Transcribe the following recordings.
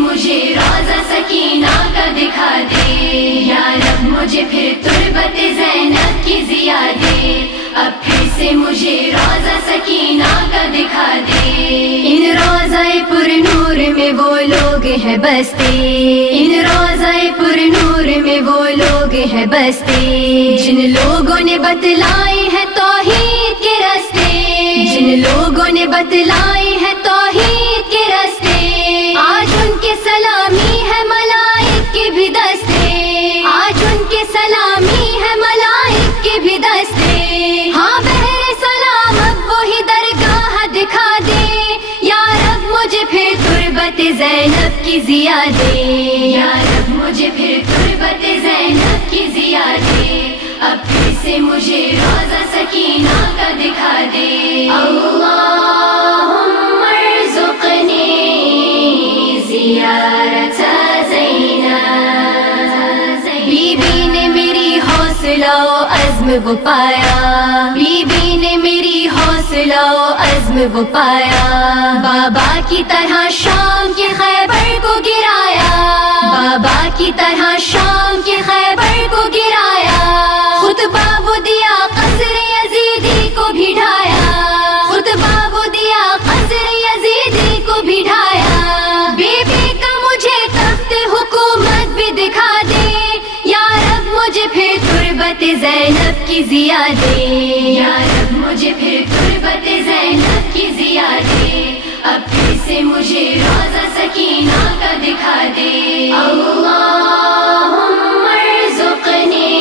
مجھے روضہ سکینہ کا دکھا دے یا رب، مجھے پھر تربت زینب کی ضیا دے، اب پھر سے مجھے روضہ سکینہ کا دکھا دے۔ ان روضہ پر نور میں وہ لوگ ہیں بستے، ان روضہ پر نور میں وہ لوگ ہیں بستے، جن لوگوں نے بتلائے ہیں توحید کے راستے، جن لوگوں نے بتلائے ہیں توحید کے راستے، آج ان کے سلامی ہے ملائک کے بھی دستے، آج ان کے سلامی ہے ملائک کے بھی دستے۔ ہاں بہر سلام اب وہی درگاہ دکھا دے یا رب، مجھے پھر تربت زینب کی ضیا دے یا رب، مجھے پھر تربت زینب کی ضیا دے، اب پھر سے مجھے روضہ سکینہ کا دکھا دے۔ اللہم ارزقنی زیارت زینب، بی بی نے میری حوصلہ و عزم وہ پایا، بی بی نے میری حوصلہ و عزم وہ پایا، بابا کی طرح شام کے خیبر کو گرایا، بابا کی طرح شام کے خیبر کو گرایا، خطبہ وہ دیا قصر یزیدی کو بھی ڈھایا، خطبہ وہ دیا قصر یزیدی کو بھی ڈھایا، بی بی کا مجھے تخت حکومت بھی دکھا دے یا رب، مجھے پھر تربت زینب کی ضیا دے یا رب، مجھے پھر تربت زینب کی ضیا دے، اب پھر سے مجھے روضہ سکینہ کا دکھا دے۔ اللہم ارزقنی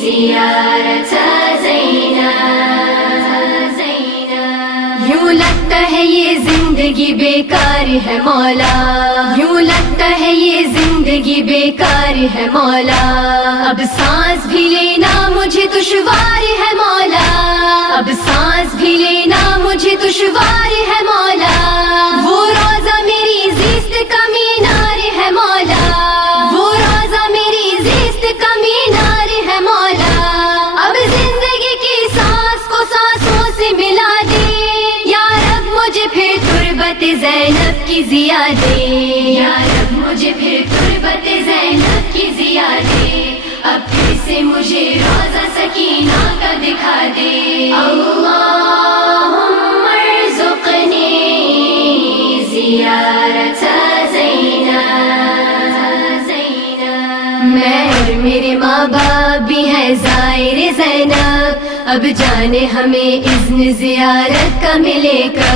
زیارت زینب، یوں لگتا ہے یہ زندگی بیکار ہے مولا، یوں لگتا ہے یہ زندگی بیکار ہے مولا، اب سانس بھی لینا مجھے دشوار ہے مولا، اب سانس بھی لینا مجھے دشوار ہے مولا، وہ روضہ میری زیست کا مینار ہے مولا، وہ روضہ میری زیست کا مینار ہے مولا، اب زندگی کی سانس کو سانسوں سے ملا دے یا رب، مجھے پھر تربت زینب کی ضیا دے یا رب، مجھے پھر تربت زینب کی ضیا دے، اب پھر سے مجھے روضہ سکینہ کا دکھا دے۔ اللہم ارزقنی زیارت زینب، میں اور میرے ماں باپ بھی ہیں زائر زینب، اب جانے ہمیں اذن زیارت کا ملے گا،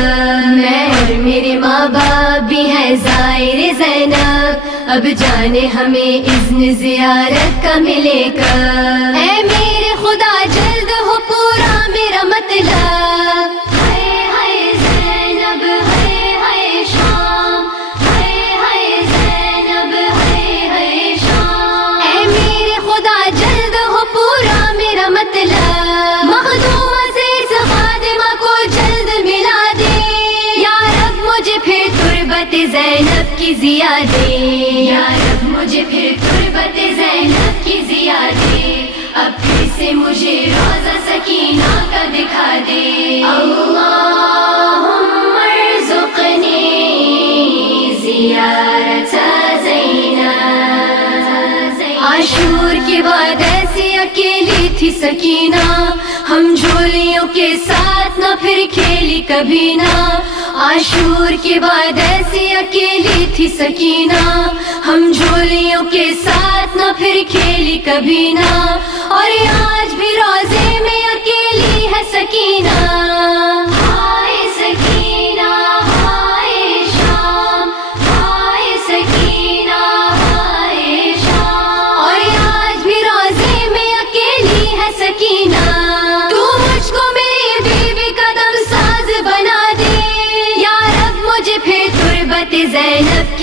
میں اور میرے ماں باپ بھی ہیں زائر زینب، اب جانے ہمیں اذن زیارت کا ملے گا، اے میرے خدا جلد ہو پورا میرا مطلب، ہائے ہائے زینب ہائے ہائے شام، ہائے ہائے زینب ہائے ہائے شام، اے میرے خدا جلد ہو پورا میرا مطلب، مخدومہ سے اس خادمہ کو جلد ملا دے یا رب، مجھے پھر تربت زینب کی ضیا دے یا رب، مجھے پھر تربت زینب کی ضیا دے، اب پھر سے مجھے روضہ سکینہ کا دکھا دے۔ اللہم ارزقنی زیارت زینب، عاشور کے بعد ایسی اکیلی تھی سکینہ، ہم جھولیوں کے ساتھ نہ پھر کھیلی کبھی نہ، عاشور کے بعد ایسی اکیلی تھی سکینہ، ہم جھولیوں کے ساتھ نہ پھر کھیلی کبھی نہ، اور آج بھی روضے میں اکیلی ہے سکینہ، ہائے سکینہ ہائے شام، ہائے سکینہ ہائے شام، اور آج بھی روضے میں اکیلی ہے سکینہ، تو مجھ کو میری بیوی کا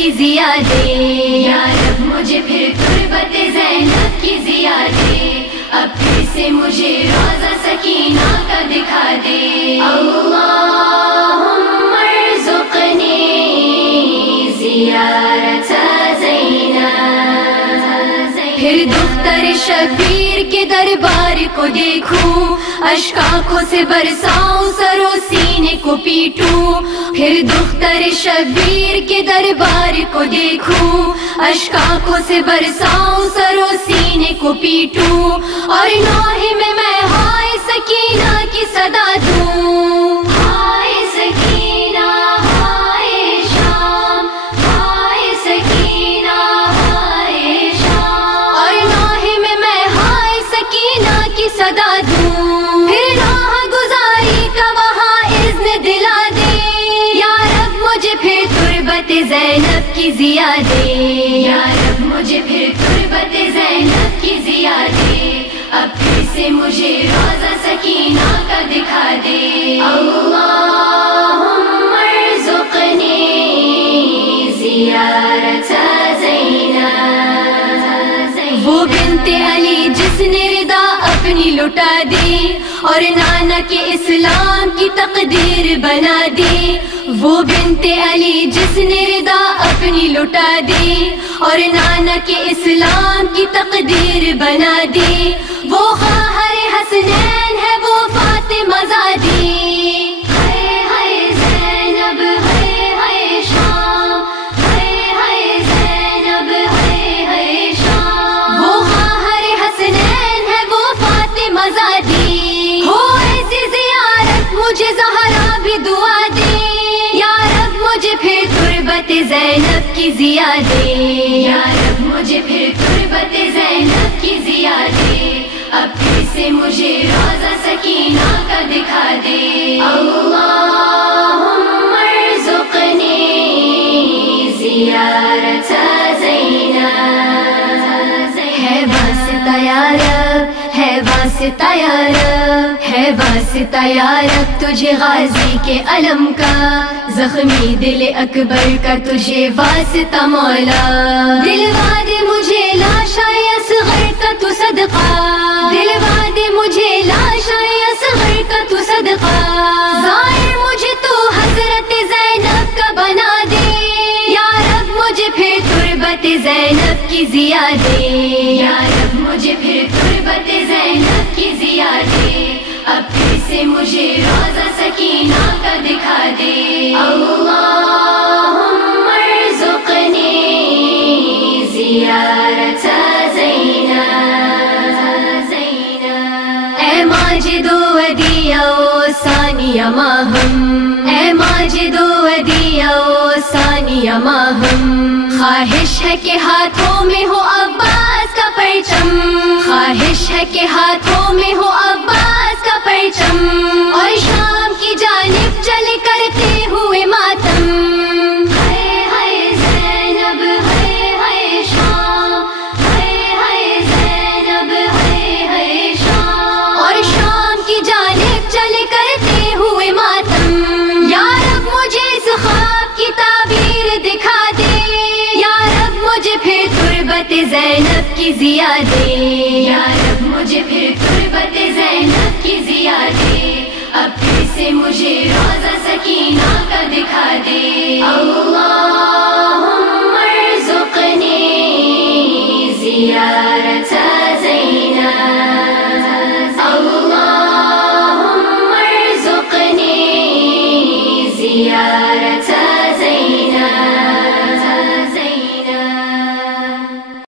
کی ضیا دے، یا رب مجھے پھر تربت زینب کی ضیا دے، اب پھر سے مجھے روضہ سکینہ کا دکھا دے۔ اللہم ارزقنی زیارت پھر دختر شبیر کے دربار کو دیکھوں، اشک آنکھوں سے برساؤں، سر و سینے کو پیٹوں۔ پھر دختر شبیر کے دربار کو دیکھوں، اشک آنکھوں سے برساؤں، سر و سینے کو پیٹوں، اور نوحے میں ہائے سکینہ کی صدا دوں۔ ہائے سکینہ ہائے شام، ہائے سکینہ ہائے شام، اور نوحے میں ہائے سکینہ کی صدا دوں۔ پھر راہ گزاری کا وہاں اذن دلا دے، یا رب مجھے پھر تربت زینب کی ضیا دے، یا رب مجھے پھر تربت زینب کی ضیا دے، اب پھر سے مجھے روضہ سکینہ کا دکھا دے۔ اللہم ارزقنی زیارت زینب، وہ بنت علی جس نے رضا اپنی لٹا دی اور نانا کے اسلام کی تقدیر بنا دی، وہ بنت علی جس نے رضا اپنی لٹا دی اور نانا کے اسلام کی تقدیر بنا دی، وہ خواہر حسنین ہے وہ فاطمہ زادی۔ ہائے ہائے زینب ہائے ہائے شام، ہائے ہائے زینب ہائے ہائے شام، وہ خواہر حسنین ہے وہ فاطمہ زادی۔ ہو ایسی زیارت مجھے زہرا بھی دعا دے، یا رب مجھے پھر تربت زینب کی ضیا دے، یا رب مجھے پھر تربت زینب کی ضیا دے، اب پھر سے مجھے روضہ سکینہ کا دکھا دے۔ اللہم ارزقنی زیارت زینب، ہے واسطہ یا رب، ہے واسطہ یا رب، ہے واسطہ یا رب تجھے غازی کے علم کا، زخمی دل اکبر کا تجھے واسطہ مولا، دلوا دے مجھے لاشا اصغر کا تو صدقہ، دلوا دے مجھے لاشا اصغر کا تو صدقہ، ظاہر مجھے تو حضرت زینب کا بنا دے، یا رب مجھے پھر تربت زینب کی ضیا دے، یا رب مجھے پھر تربت زینب کی ضیا دے، اب پھر سے مجھے روضہ سکینہ کا دکھا دے۔ اللہم ارزقنی زیارت زینب، اے ماجد و ودیع و ثانیہ ماہم، اے ماجد و ودیع و ثانیہ ماہم، خواہش ہے کہ ہاتھوں میں ہو عباس کا پرچم، خواہش ہے کہ ہاتھوں میں ہو عباس کا پرچم، اور شام کی جانب چل کرتے ہوئے ماتم۔ ہائے ہائے زینب ہائے ہائے شام، ہائے ہائے زینب ہائے ہائے شام، اور شام کی جانب چل کرتے ہوئے ماتم، یا رب مجھے اس خواب کی تعبیر دکھا دے، یا رب مجھے پھر تربت زینب کی ضیا دے، یا رب مجھے پھر تربت زینب کی ضیا دے، اب پھر سے مجھے روضہ سکینہ کا دکھا دے۔ اللہم ارزقنی زیارت